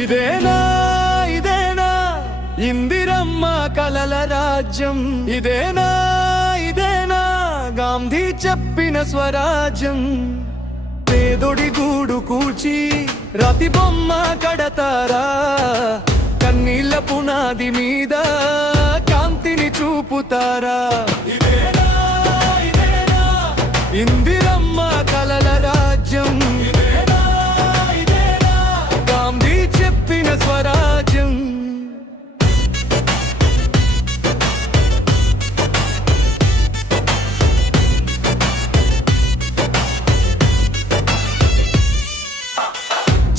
ఇదేనా ఇదేనా ఇందిరమ్మ కలల రాజ్యం, ఇదేనా ఇదేనా గాంధీ చెప్పిన స్వరాజ్యం. పేదొడి గూడు కూల్చి రాతి బొమ్మ కడతారా, కన్నీళ్ళ పునాది మీద కాంతిని చూపుతారా. ఇదేనా ఇదేనా ఇందిరమ్మ కలల రాజ్యం, ఇదేనా ఇదేనా గాంధీ చెప్పిన స్వరాజ్యం.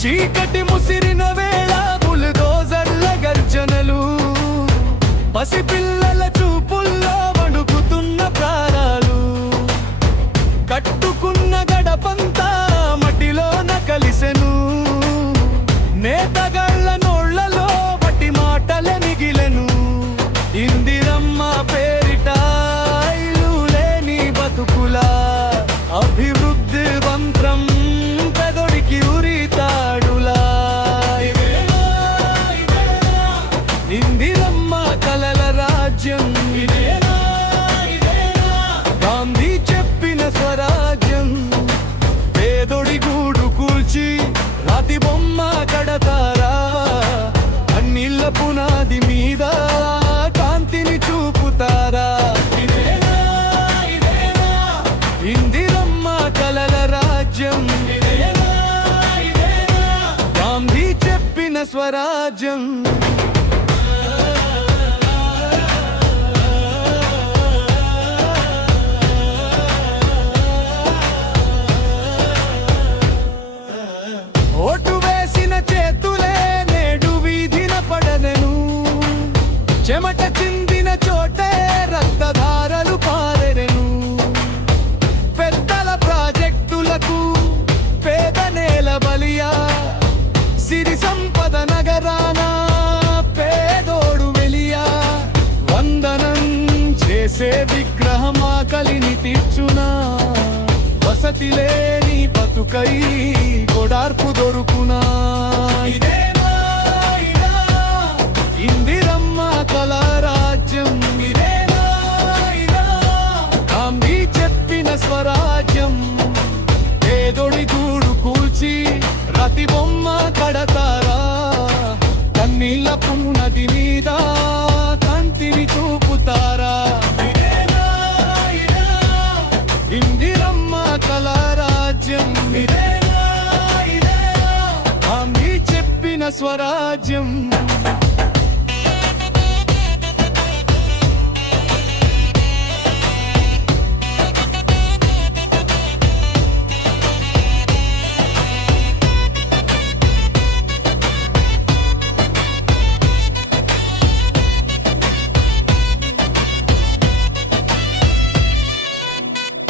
చీకటి ముసిరిన వేళ బుల్డోజర్ల గర్జనలు, పసిపిల్లల చూపుల్లో వణుకుతున్న ప్రాణాలు. కట్టుకున్న గడపంతా మట్టిలోన కలిసెను, నేతగాళ్ల నోళ్లలో వట్టి మాటలే మిగిలెను. ఇందిరమ్మ పేరిట ఇల్లు లేని బతుకులా అభివృద్ధి మంత్రం పెదొడికి ఉరితాడులా. ఇందిరమ్మ కలల రాజ్యం, ఇదేనా ఇదేనా గాంధీ చెప్పిన స్వరాజ్యం. పేదొడి గూడు కూల్చి రాతి బొమ్మ కడతారా, అన్నిళ్ళ పునాది మీద కాంతిని చూపుతారా. ఇదేనా ఇదేనా ఇందిరమ్మ కలల రాజ్యం, ఇదేనా ఇదేనా గాంధీ చెప్పిన స్వరాజ్యం. ఓటు వేసిన చేతులే నేడు వీధిన పడనెను, చెమట చిందిన చోటే రక్తధారలు పారెను. పెద్దల ప్రాజెక్టులకు పేద నేల బలియా, సిరి సంపద నగరాన పేదోడు వెలియా. వందనం చేసే విగ్రహం ఆకలిని తీర్చునా, వసతి లేని బతుకై గొడార్పు దొరుకునా. ఇదేనా ఇదేనా ఇందిరమ్మ కల రాజ్యం, ఇదేనా ఇదేనా గాంధీ చెప్పిన స్వరాజ్యం. పేదొడి గూడు కూల్చి రాతి బొమ్మ కడతారా, కన్నీళ్ళ పున్నది మీద కాంతిని చూపుతారా. ఇదేనా ఇదేనా ఇందిరమ్మ కల రాజ్యం, ఇదేనా ఇదేనా గాంధీ చెప్పిన స్వరాజ్యం.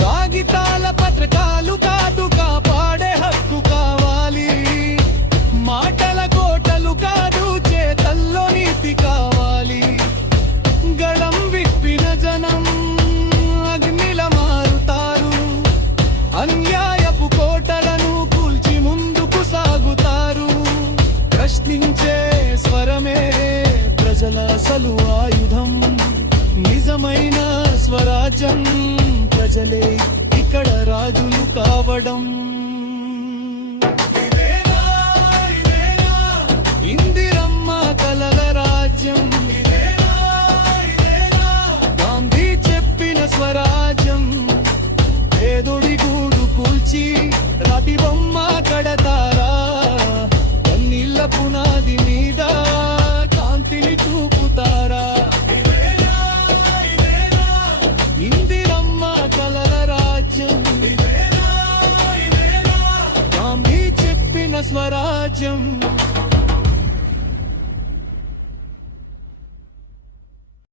కాగితాల పత్రికలు కాదు కాపాడే హక్కు కావాలి, మాటల కోటలు కాదు చేతల్లో నీతి కావాలి. గళం విప్పిన జనం అగ్నిల మారుతారు, అన్యాయపు కోటలను కూల్చి ముందుకు సాగుతారు. ప్రశ్నించే స్వరమే ప్రజల అసలు ఆయుధం, నిజమైన స్వరాజ్యం ప్రజలే ఇక్కడ రాజులు కావడం. ఇదేనా ఇదేనా ఇందిరమ్మ కలల రాజ్యం, ఇదేనా ఇదేనా గాంధీ చెప్పిన స్వరాజ్యం. పేదొడి గూడు కూల్చి రాతి బొమ్మ కడతారా, కన్నీళ్ళ పునాది మీద కాంతిని చూపుతారా. ఇందిరమ్మ కలల రాజ్యం, ఇదేనా ఇదేనా గాంధీ చెప్పిన స్వరాజ్యం.